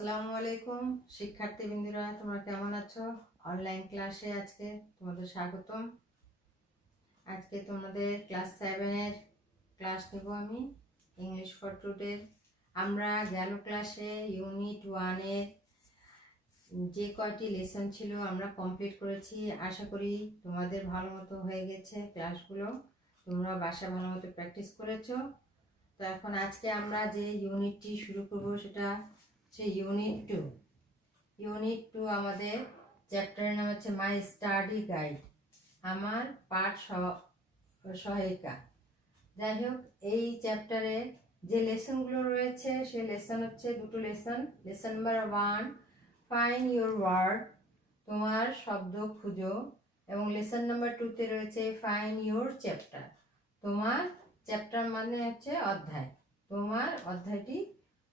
আসসালামু আলাইকুম শিক্ষার্থীবৃন্দরা, তোমরা কেমন আছো? অনলাইন ক্লাসে আজকে তোমাদের স্বাগতম। আজকে তোমাদের ক্লাস 7 এর ক্লাস নেব আমি, ইংলিশ ফর টুডে। আমরা গেল ক্লাসে ইউনিট 1 এর যে কয়টি লেসন ছিল আমরা কমপ্লিট করেছি। আশা করি তোমাদের ভালো মতো হয়ে গেছে ক্লাসগুলো, তোমরা বাসায় ভালো মতো প্র্যাকটিস করেছো। তো এখন আজকে আমরা যে ইউনিটটি শুরু করব সেটা হচ্ছে ইউনিট 2 আমাদের চ্যাপ্টারের নাম হচ্ছে মাই স্টাডি গাইড, আমার পাঠ সহায়িকা। যাই হোক, এই চ্যাপ্টারে যে লেসনগুলো রয়েছে সেই লেসন হচ্ছে দুটো lesson. Lesson number 1 find your word, তোমার শব্দ খুঁজো, এবং লেসন নাম্বার 2তে রয়েছে ফাইন্ড ইউর চ্যাপ্টার, তোমার চ্যাপ্টার মানে হচ্ছে অধ্যায়, তোমার অধ্যায়টি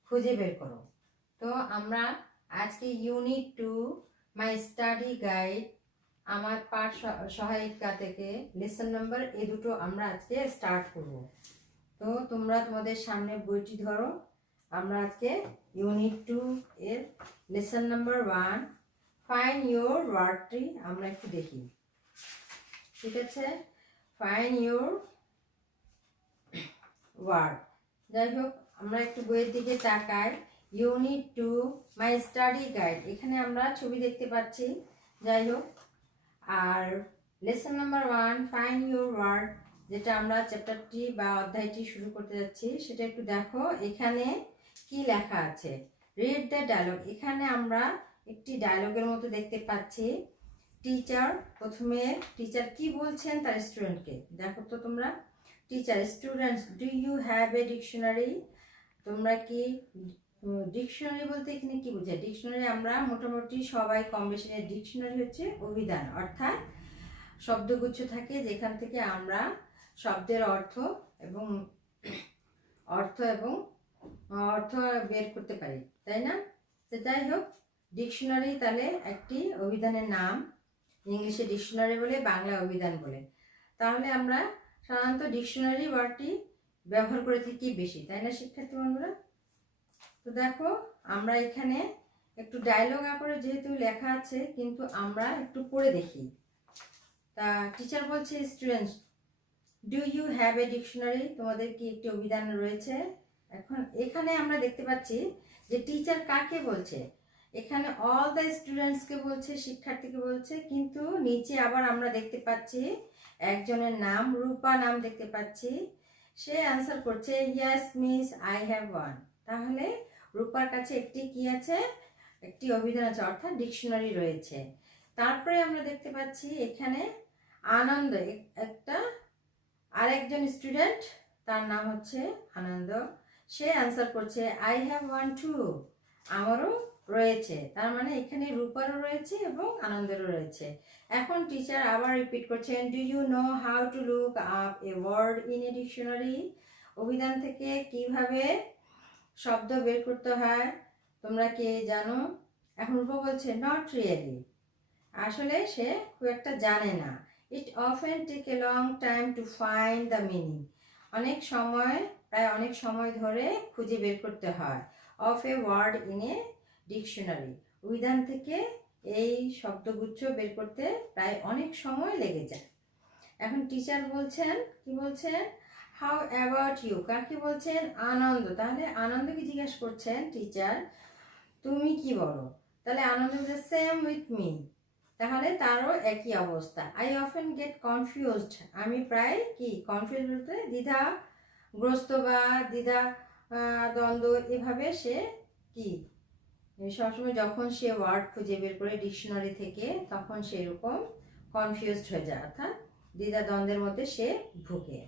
খুঁজে বের করো। তো আমরা আজকে ইউনিট 2 মাই স্টাডি গাইড, আমার পাঠ সহায়িকা থেকে লেসন নাম্বার এই দুটো আমরা আজকে স্টার্ট করব। তো তোমরা তোমাদের সামনে বইটি ধরো। আমরা আজকে ইউনিট 2 এর লেসন নাম্বার 1 ফাইন্ড ইউর ওয়ার্ডটি আমরা একটু দেখি, ঠিক আছে? Find your word. যাই হোক, আমরা একটু বইয়ের দিকে তাকাই। ইউনিট 2 মাই স্টাডি গাইড, এখানে আমরা ছবি দেখতে পাচ্ছি। যাই হোক, আর lesson number 1 find your word, যেটা আমরা চ্যাপ্টারটি বা অধ্যায়টি শুরু করতে যাচ্ছি, সেটা একটু দেখো এখানে কি লেখা আছে। রিড দ্য ডায়লগ, এখানে আমরা একটি ডায়লগের মতো দেখতে পাচ্ছি। টিচার, প্রথমে টিচার কি বলছেন তার স্টুডেন্টকে, দেখো তো তোমরা। Teacher, students do you have a dictionary, তোমরা কি ডিকশনারি বলতে এখানে কি বোঝায়? ডিকশনারি আমরা মোটামুটি সবাই কম বেশি, ডিকশনারি হচ্ছে অভিধান, অর্থাৎ শব্দগুচ্ছ থাকে যেখান থেকে আমরা শব্দের অর্থ এবং অর্থ বের করতে পারি, তাই না? যাই হোক, ডিকশনারি তাহলে একটি অভিধানের নাম, ইংলিশে ডিকশনারি বলে, বাংলা অভিধান বলে। তাহলে আমরা সাধারণত ডিকশনারি ওয়ার্ডটি ব্যবহার করে থাকি বেশি, তাই না শিক্ষার্থী বন্ধুরা? তো দেখো, আমরা এখানে একটু ডায়লগ আকারে যেহেতু লেখা আছে, কিন্তু আমরা একটু পড়ে দেখি। তা টিচার বলছে, students do you have a dictionary, তোমাদের কি একটি অভিধান রয়েছে? এখন এখানে আমরা দেখতে পাচ্ছি যে টিচার কাকে বলছে, এখানে অল দ্য স্টুডেন্টসকে বলছে, শিক্ষার্থীকে বলছে, কিন্তু নিচে আবার আমরা দেখতে পাচ্ছি একজনের নাম, রূপা নাম দেখতে পাচ্ছি। সে অ্যান্সার করছে yes miss I have one. তাহলে রূপার কাছে একটি কি আছে? একটি অভিধান আছে, অর্থাৎ ডিকশনারি রয়েছে। তারপরে আমরা দেখতে পাচ্ছি এখানে আনন্দ, একটা আরেকজন স্টুডেন্ট, তার নাম হচ্ছে আনন্দ, সে অ্যান্সার করছে আই হ্যাভ ওয়ান টু, আমারও রয়েছে। তার মানে এখানে রূপারও রয়েছে এবং আনন্দেরও রয়েছে। এখন টিচার আবার রিপিট করছেন, do you know how to look up a word in a dictionary, অভিধান থেকে কিভাবে শব্দ বের করতে হয় তোমরা কে জানো? এখন রূপা বলছে নট রিয়েলি, আসলে সে খুব একটা জানে না। It often take a long time to find the meaning, প্রায় অনেক সময় ধরে খুঁজে বের করতে হয়। Of a word in a dictionary, অভিধান থেকে এই শব্দগুচ্ছ বের করতে প্রায় অনেক সময় লেগে যায়। এখন টিচার বলছেন, কি বলছেন? হাউ অ্যাবাউট ইউ, কাকে বলছেন? আনন্দ। তাহলে আনন্দকে জিজ্ঞেস করছেন টিচার, তুমি কি বলো? তাহলে আনন্দ বলছে সেম উইথ মি, তাহলে তারও একই অবস্থা। আই অফেন গেট কনফিউজড, আমি প্রায় কি কনফিউজ বলতে দ্বিধাগ্রস্ত বা দ্বন্দ্ব, এভাবে সে কি সবসময় যখন সে ওয়ার্ড খুঁজে বের করে ডিকশনারি থেকে, তখন সেরকম কনফিউজড হয়ে যায়, অর্থাৎ দ্বিধাদ্বন্দ্বের মধ্যে সে ভুগে।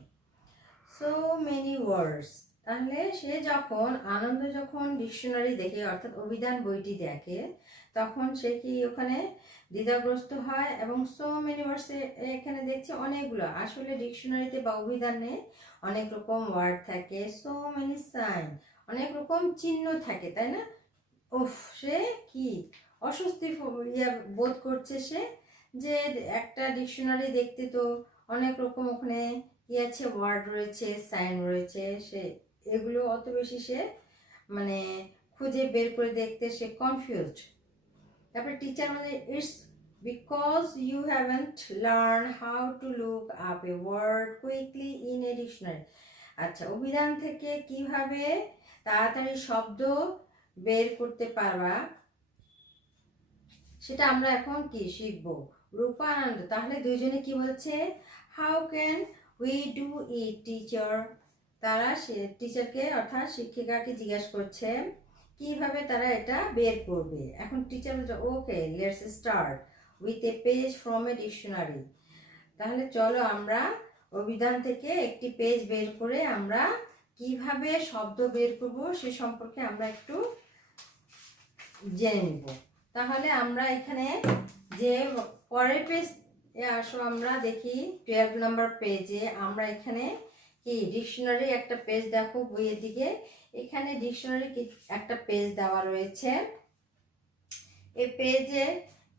সো মেনি ওয়ার্ডস, তাহলে সে আনন্দ যখন ডিকশনারি দেখে, অর্থাৎ অভিধান বইটি দেখে, তখন সে কি ওখানে দ্বিধাগ্রস্ত হয়। এবং সো মেনি ওয়ার্ডস এখানে দেখছে অনেকগুলো, আসলে ডিকশনারিতে বা অভিধানে অনেক রকম ওয়ার্ড থাকে। সো মেনি সাইন, অনেক রকম চিহ্ন থাকে, তাই না? উফ, সে কি অস্বস্তি বোধ করছে সে, যে একটা ডিকশনারি দেখতে তো অনেক রকম ওখানে কি আছে, ওয়ার্ড রয়েছে, সাইন রয়েছে, সে এগুলো অত বেশি সে মানে খুঁজে বের করে দেখতে সে কনফিউজড। তারপরে টিচার মানে it's because you haven't learn how to look up a word quickly in a dictionary. আচ্ছা, অভিধান থেকে কিভাবে তাড়াতাড়ি শব্দ বের করতে পারবা সেটা আমরা এখন কি শিখব। রূপা আনন্দ তাহলে দুইজনে কি বলছে, how can we do it teacher. তারা টিচারকে অর্থাৎ শিক্ষিকাকে জিজ্ঞাসা করছে কিভাবে তারা এটা বের করবে। এখন টিচার বলছে okay let's start with a page from a dictionary. তাহলে চলো আমরা অভিধান থেকে একটি পেজ বের করে আমরা কিভাবে শব্দ বের করব সে সম্পর্কে আমরা একটু জেনে নিব। তাহলে আমরা এখানে যে পরের পেজ আসো আমরা দেখি 12 নম্বর পেজে আমরা এখানে কি ডিকশনারি একটা পেজ দেখো বইয়ের দিকে। এখানে ডিকশনারি একটা পেজ দেওয়া রয়েছে। এই পেজে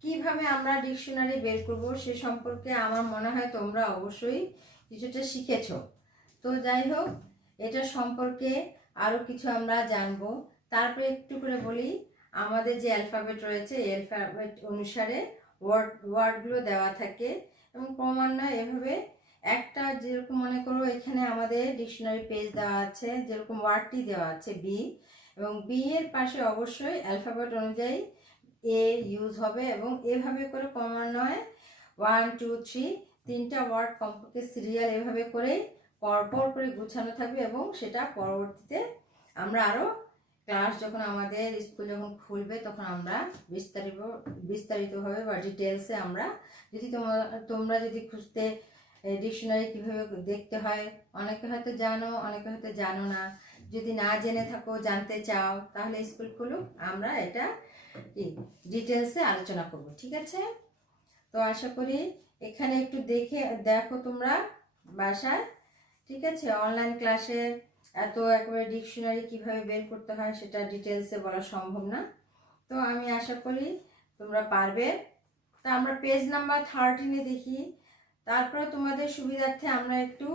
কিভাবে আমরা ডিকশনারি বের করব সে সম্পর্কে আমার মনে হয় তোমরা অবশ্যই কিছুটা শিখেছো। তো যাই হোক, এটা সম্পর্কে আরও কিছু আমরা জানবো। তারপরে একটু করে বলি, আমাদের যে অ্যালফাবেট রয়েছে এই অ্যালফাবেট অনুসারে ওয়ার্ডগুলো দেওয়া থাকে এবং ক্রমান্বয়ে এভাবে একটা যেরকম মনে করো এখানে আমাদের ডিকশনারি পেজ দেওয়া আছে, যেরকম ওয়ার্ডটি দেওয়া আছে বি, এবং বি এর পাশে অবশ্যই অ্যালফাবেট অনুযায়ী এ ইউজ হবে এবং এভাবে করে ক্রমান্বয়ে 1 2 3 তিনটা ওয়ার্ড কমপক্ষে সিরিয়াল এভাবে করে পরপর করে গুছানো থাকবে এবং সেটা পরবর্তীতে আমরা আরও ক্লাস যখন আমাদের স্কুল যখন খুলবে তখন আমরা বিস্তারিতভাবে বা ডিটেলসে আমরা যদি তোমরা যদি খুঁজতে ডিকশনারি কীভাবে দেখতে হয় অনেকে হয়তো জানো অনেকে হয়তো জানো না, যদি না জেনে থাকো জানতে চাও তাহলে স্কুল খুলুক, আমরা এটা কি ডিটেলসে আলোচনা করব। ঠিক আছে, তো আশা করি এখানে একটু দেখো তোমরা বাসায়। ঠিক আছে, অনলাইন ক্লাসে এত একবারে ডিকশনারি কিভাবে বের করতে হয় সেটা ডিটেলসে বলা সম্ভব না, তো আমি আশা করি তোমরা পারবে। তা আমরা পেজ নাম্বার 13-এ দেখি। তারপরে তোমাদের সুবিধার্থে আমরা একটু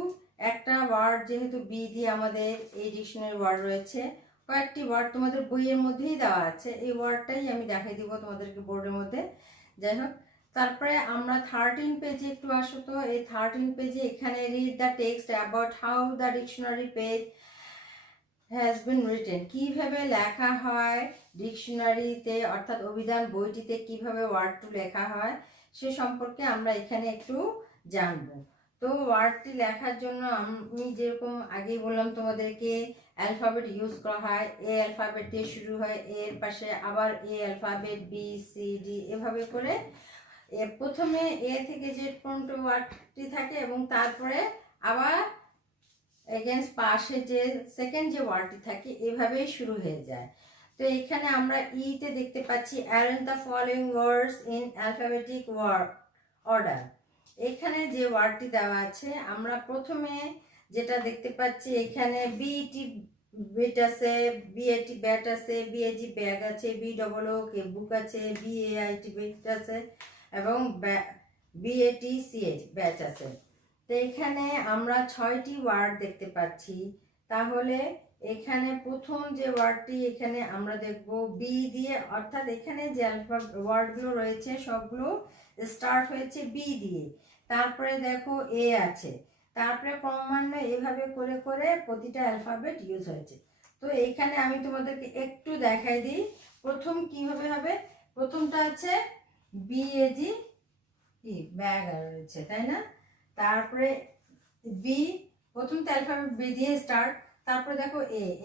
একটা ওয়ার্ড, যেহেতু বি দিয়ে আমাদের এই ডিকশনারি ওয়ার্ড রয়েছে, কয়েকটি ওয়ার্ড তোমাদের বইয়ের মধ্যেই দেওয়া আছে, এই ওয়ার্ডটাই আমি দেখাই দিব তোমাদেরকে বোর্ডের মধ্যে। যাই হোক, তারপরে আমরা 13 পেজে একটু আসো। তো এই 13 পেজে এখানে read the text about how the dictionary page has been written, কিভাবে লেখা হয় ডিকশনারিতে অর্থাৎ অভিধান বইটিতে কিভাবে ওয়ার্ডটি লেখা হয় সে সম্পর্কে আমরা এখানে একটু জানব। তো ওয়ার্ডটি লেখার জন্য আমি যেরকম আগেই বললাম তোমাদেরকে অ্যালফাবেট ইউজ করা হয়, এ অ্যালফাবেট দিয়ে শুরু হয়, এর পাশে আবার এ অ্যালফাবেট বি সি ডি এভাবে করে প্রথমে এ থেকে জেড পর্যন্ত ওয়ার্ডটি থাকে এবং তারপরে আবার এগেইনস্ট পাশে যে সেকেন্ড যে ওয়ার্ডটি থাকে এভাবেই শুরু হয়ে যায়। তো এখানে আমরা ইতে দেখতে পাচ্ছি arrange the following words in alphabetic order. এখানে যে ওয়ার্ডটি দেওয়া আছে আমরা প্রথমে যেটা দেখতে পাচ্ছি এখানে বিটি বেট আছে, বিএটি ব্যাট আছে, বিএজি ব্যাগ আছে, বি ডবল ও কে বুক আছে, বিএআইটি বেট আছে এবং বিএটি সিএইচ ব্যাচ আছে। তো এখানে আমরা 6টি ওয়ার্ড দেখতে পাচ্ছি। তাহলে এখানে প্রথম যে ওয়ার্ডটি এখানে আমরা দেখব বি দিয়ে, অর্থাৎ এখানে যে ওয়ার্ডগুলো রয়েছে সবগুলো স্টার্ট হয়েছে বি দিয়ে, তারপরে দেখো এ আছে, তারপরে ক্রমান্বয়ে এভাবে করে করে প্রতিটা অ্যালফাবেট ইউজ হয়েছে। তো এইখানে আমি তোমাদেরকে একটু দেখাই দিই প্রথম কিভাবে হবে। প্রথমটা আছে বিএজি কি ব্যাগ রয়েছে, তাই না? তারপরে বি, প্রথম তো অ্যালফাবেট বি দিয়ে স্টার্ট, তারপরে দেখো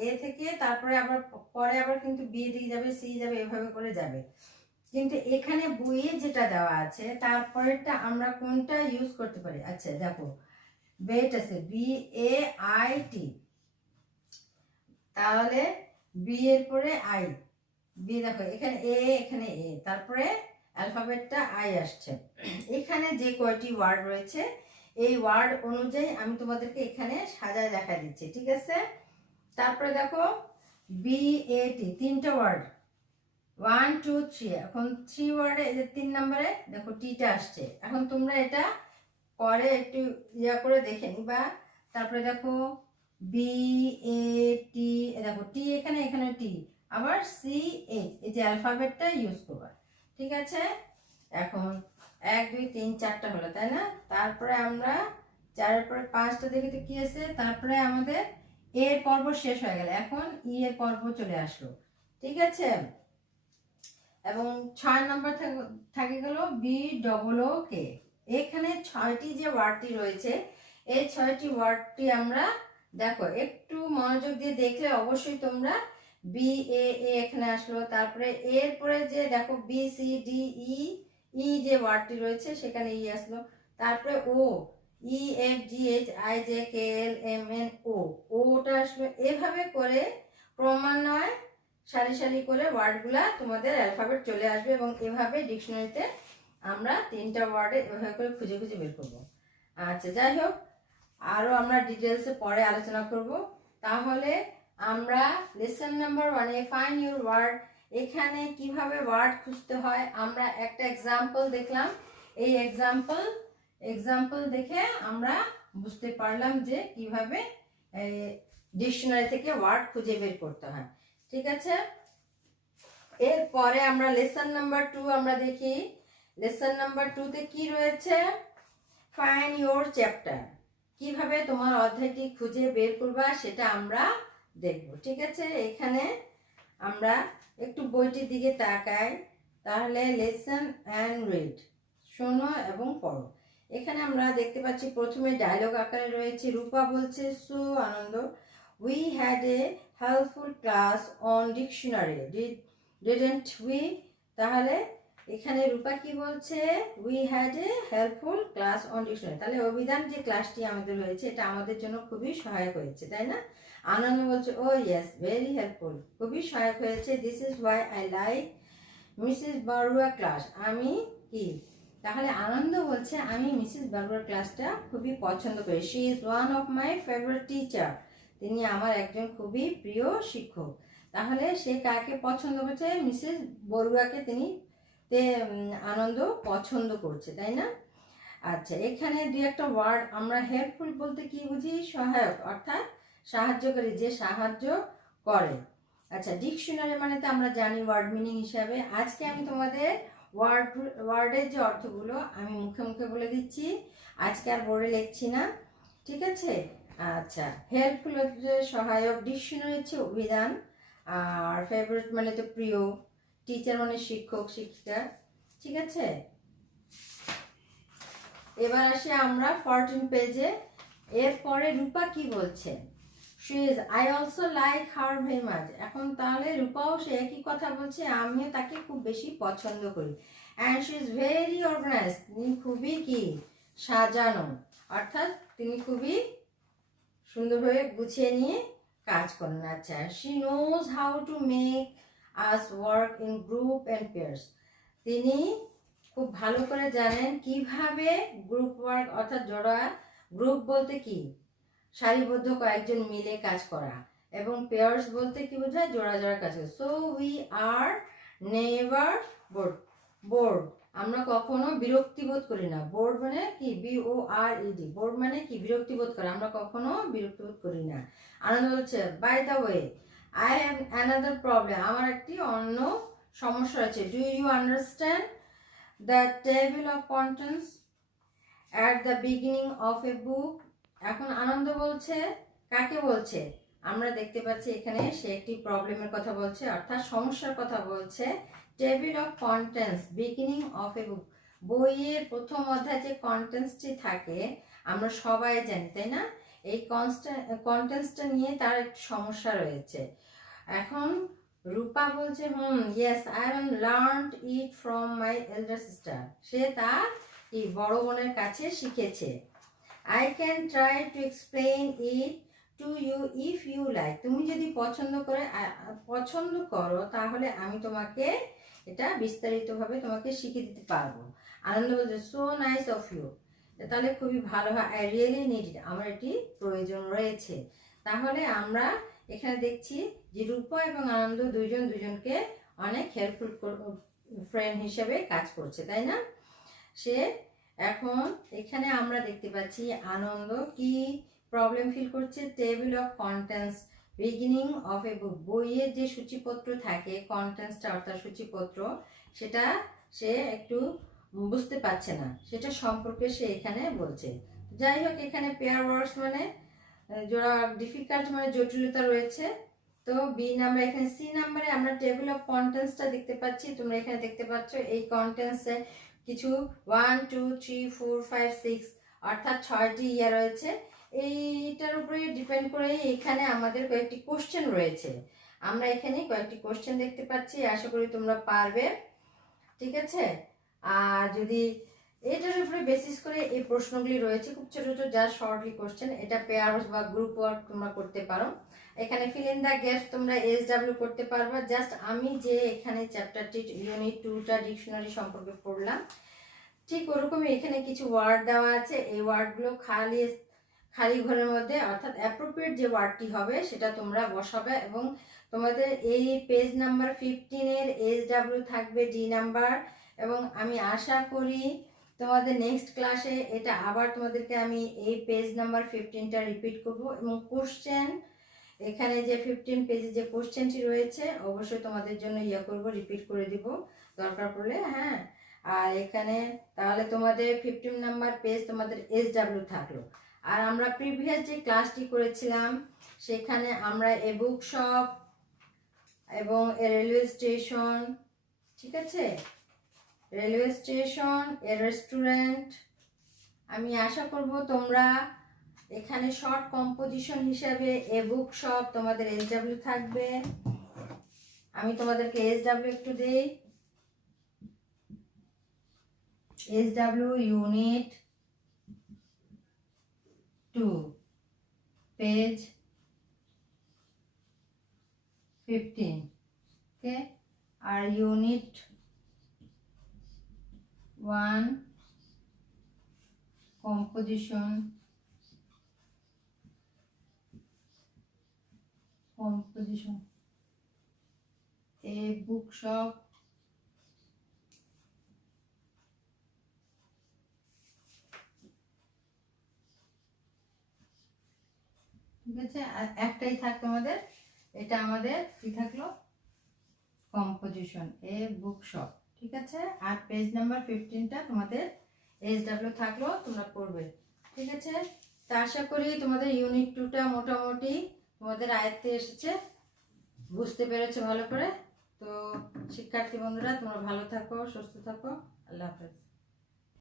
এ থেকে তারপরে আবার পরে আবার কিন্তু বি দিয়ে যাবে, সি যাবে, এভাবে করে যাবে। কিন্তু এখানে বইয়ে যেটা দেওয়া আছে তারপরেরটা আমরা কোনটা ইউজ করতে পারি। আচ্ছা দেখো বেট আছে BAIT, তাহলে বি এর পরে আই, বি দেখো এখানে এখানে তারপরে অ্যালফাবেটটা আই আসছে। এখানে যে কয়টি ওয়ার্ড রয়েছে এই ওয়ার্ড অনুযায়ী আমি তোমাদেরকে এখানে সাজায় দেখা দিচ্ছি। ঠিক আছে, তারপরে দেখো BAT 3টা ওয়ার্ড 1 2 3, এখন 3 ওয়ার্ডে এই যে 3 নম্বরে দেখো টিটা আসছে। এখন তোমরা এটা পরে একটু করে দেখে নিবা। তারপরে দেখো BAT, দেখো টি এখানে টি, আবার CA, এই যে অ্যালফাবেটটা ইউজ করবা। ঠিক আছে, এখন 1 2 3 4টা হলো, তাই না? তারপরে আমরা 4-এর পরে 5টা দেখি তো কি আছে। তারপরে আমাদের এর পর্ব শেষ হয়ে গেল, এখন ই এর পর্ব চলে আসলো। ঠিক আছে, এবং 6 নম্বর থাকে গেল BOOK। এখানে 6টি যে ওয়ার্ডটি রয়েছে, এই 6টি ওয়ার্ডটি আমরা দেখো একটু মনোযোগ দিয়ে দেখলে অবশ্যই তোমরা BAA এখানে আসলো। তারপরে এরপরে যে দেখো BCDE, ই যে ওয়ার্ডটি রয়েছে সেখানে ই আসলো। তারপরে ও, EFGHIJKLMNO, ওটা আসলো। এভাবে করে ক্রমান্বয়ে সারি সারি করে ওয়ার্ডগুলা তোমাদের অ্যালফাবেট চলে আসবে, এবং এভাবে ডিকশনারিতে আমরা 3টা ওয়ার্ডে এভাবে করে খুঁজে খুঁজে বের করব। আচ্ছা, যাই হোক, আরও আমরা ডিটেলসে পরে আলোচনা করব। তাহলে আমরা লেসন নাম্বার 1-এ ফাইন্ড ইউর ওয়ার্ড, এখানে কিভাবে ওয়ার্ড খুঁজতে হয় আমরা একটা এক্সাম্পল দেখলাম। এই এক্সাম্পল দেখে আমরা বুঝতে পারলাম যে কিভাবে ডিকশনারি থেকে ওয়ার্ড খুঁজে বের করতে হয়। ঠিক আছে, এরপরে আমরা লেসন নাম্বার 2 আমরা দেখি। লেসন নাম্বার 2-তে কি রয়েছে? ফাইন্ড ইউর চ্যাপ্টার, কিভাবে তোমার অধ্যায়টি খুঁজে বের করবা সেটা আমরা দেখব। ঠিক আছে, এখানে আমরা একটু বইটির দিকে তাকাই। তাহলে লেসন অ্যান্ড রিড, শোনো এবং পড়ো। এখানে আমরা দেখতে পাচ্ছি প্রথমে ডায়লগ আকারে রয়েছে। রূপা বলছে, so Anand, we had a helpful class on dictionary, didn't we? তাহলে এখানে রূপা কি বলছে? We had a helpful class on dictionary. তাহলে অভিধান যে ক্লাসটি আমাদের হয়েছে এটা আমাদের জন্য খুবই সহায়ক হয়েছে, তাই না? আনন্দ বলছে, ও ইয়েস, ভেরি হেল্পফুল, খুবই সহায়ক হয়েছে। This is Y I like Mrs Barua class, আমি কি? তাহলে আনন্দ বলছে, আমি মিসেস বড়ুয়ার ক্লাসটা খুবই পছন্দ করি। She is one of my favourite teacher, তিনি আমার একজন খুবই প্রিয় শিক্ষক। তাহলে সে কাকে পছন্দ করছে? মিসেস বড়ুয়াকে তিনি আনন্দ পছন্দ করছে, তাই না? আচ্ছা, এখানে দুই একটা ওয়ার্ড আমরা হেল্পফুল বলতে কি বুঝি? সহায়ক, অর্থাৎ সাহায্যকারী, যে সাহায্য করে। আচ্ছা, ডিকশনারি মানে তো আমরা জানি ওয়ার্ড মিনিং হিসাবে। আজকে আমি তোমাদের ওয়ার্ডের যে অর্থগুলো আমি মুখে মুখে বলে দিচ্ছি, আজকে আর বোর্ডে লিখছি না। ঠিক আছে, আচ্ছা, হেল্পফুল হচ্ছে সহায়ক, ডিকশনারি হচ্ছে অভিধান, আর ফেভারিট মানে তো প্রিয়, টিচার মানে শিক্ষক শিক্ষিকা। ঠিক আছে, এবার আসি আমরা 14 পেজে। এরপরে রূপা কি বলছে? She is, I also like her very much. এখন তাহলে রূপাও সে একই কথা বলছে, আমিও তাকে খুব বেশি পছন্দ করি। And she is very organise, তিনি খুবই কি? সাজানো, অর্থাৎ তিনি খুবই সুন্দরভাবে গুছিয়ে নিয়ে কাজ করেন। আচ্ছা, she knows how to make us work in group and pairs, তিনি খুব ভালো করে জানেন কিভাবে গ্রুপ ওয়ার্ক অর্থাৎ জোড়া, গ্রুপ বলতে কি? সারিবদ্ধ কয়েকজন মিলে কাজ করা, এবং পেয়ার্স বলতে কি বোঝায়? জোড়া জোড়া কাজ করা। So we are never board, আমরা কখনো বিরক্তিবোধ করি না। বোর্ড মানে কি? BORED, বোর্ড মানে কি? বিরক্তিবোধ করা, আমরা কখনো বিরক্তিবোধ করি না। আনন্দ বলছে, by the way I have another problem, আমার একটি অন্য সমস্যা আছে। Do you understand the table of contents at the beginning of a book? এখন আনন্দ বলছে, কাকে বলছে? আমরা দেখতে পাচ্ছি এখানে সে একটি প্রবলেমের কথা বলছে, অর্থাৎ সমস্যার কথা বলছে। Table of contents, beginning of a book, বইয়ের প্রথম অধ্যায়ে যে কন্টেন্টসটি থাকে আমরা সবাই জানি, তাই না? এই কন্টেন্টসটা নিয়ে তার একটি সমস্যা রয়েছে। এখন রূপা বলছে, yes, I have learned it from my elder sister, সে তার এই বড় বোনের কাছে শিখেছে। I can try to explain it to you if you like, তুমি যদি পছন্দ করো তাহলে আমি তোমাকে এটা বিস্তারিতভাবে তোমাকে শিখিয়ে দিতে পারবো। আনন্দ বলছে, সো নাইস অফ ইউ, তাহলে খুবই ভালো হয়। আই রিয়েলি নিড ইট, আমার এটি প্রয়োজন রয়েছে। তাহলে আমরা এখানে দেখছি যে রূপা এবং আনন্দ দুজনকে অনেক হেল্পফুল ফ্রেন্ড হিসেবে কাজ করছে, তাই না? সে এখন এখানে আমরা দেখতে পাচ্ছি আনন্দ কি প্রবলেম ফিল করছে? Table of contents, beginning of a book, বইয়ের যে সূচিপত্র থাকে, কন্টেন্টসটা অর্থাৎ সূচিপত্র, সেটা সে একটু বুঝতে পারছে না, সেটা সম্পর্কে সে এখানে বলছে। যাই হোক, এখানে পেয়ার ওয়ার্ডস মানে যারা ডিফিকাল্ট মানে জটিলতা রয়েছে। তো বি নাম্বার, এখানে সি নাম্বারে আমরা টেবিল অফ কন্টেন্টসটা দেখতে পাচ্ছি। তোমরা এখানে দেখতে পাচ্ছ এই কন্টেন্টসে কিছু 1 2 3 4 5 6 অর্থাৎ 6টি ইয়ে রয়েছে। এইটার উপরে ডিপেন্ড করে এখানে আমাদের কয়েকটি কোশ্চেন রয়েছে। আমরা এখানে কয়েকটি কোশ্চেন দেখতে পাচ্ছি, আশা করি তোমরা পারবে। ঠিক আছে, আর যদি এটার উপরে বেসিস করে এই প্রশ্নগুলি রয়েছে, খুব ছোট ছোট যা শর্টলি কোশ্চেন, এটা পেয়ার বা গ্রুপ ওয়ার্ক তোমরা করতে পারো। এখানে ফিল ইন দ্য গ্যাপস তোমরা SW করতে পারবা। জাস্ট আমি যে এখানে চ্যাপ্টারটি ইউনিট 2টা ডিকশনারি সম্পর্কে পড়লাম, ঠিক ওরকমই এখানে কিছু ওয়ার্ড দেওয়া আছে। এই ওয়ার্ডগুলো খালি ঘরের মধ্যে অর্থাৎ অ্যাপ্রোপ্রিয়েট যে ওয়ার্ডটি হবে সেটা তোমরা বসাবে, এবং তোমাদের এই পেজ নাম্বার 15-এর SW থাকবে D নাম্বার। এবং আমি আশা করি তোমাদের নেক্সট ক্লাসে এটা আবার তোমাদেরকে আমি এই পেজ নাম্বার 15টা রিপিট করব, এবং কোশ্চেন এখানে যে 15 পেজে যে কোশ্চেনটি রয়েছে অবশ্যই তোমাদের জন্য করব, রিপিট করে দিব দরকার পড়লে। হ্যাঁ, আর এখানে তাহলে তোমাদের 15 নাম্বার পেজ তোমাদের SW থাকলো। আর আমরা প্রিভিয়াস যে ক্লাসটি করেছিলাম সেখানে আমরা এ বুক শপ এবং রেলওয়ে স্টেশন, ঠিক আছে, রেলওয়ে স্টেশন, এ রেস্টুরেন্ট, আমি আশা করব তোমরা এখানে শর্ট কম্পোজিশন হিসাবে এ বুক শপ তোমাদের SW থাকবে। আমি তোমাদেরকে SW একটু দেই। SW ইউনিট 2 পেজ 15, ওকে। আর ইউনিট 1 কম্পোজিশন এ বুক শপ, ঠিক আছে। আর একটাই থাকতো আমাদের, এটা আমাদের কি থাকলো, কম্পোজিশন এ বুক শপ, ঠিক আছে। আর পেজ নাম্বার 15টা তোমাদের SW থাকলো, তোমরা পড়বে, ঠিক আছে। তা আশা করি তোমাদের ইউনিট 2টা মোটামুটি তোমাদের আয়ত্তে এসেছে, বুঝতে পেরেছো ভালো করে। তো শিক্ষার্থী বন্ধুরা, তোমরা ভালো থাকো, সুস্থ থাকো, আল্লাহ হাফেজ।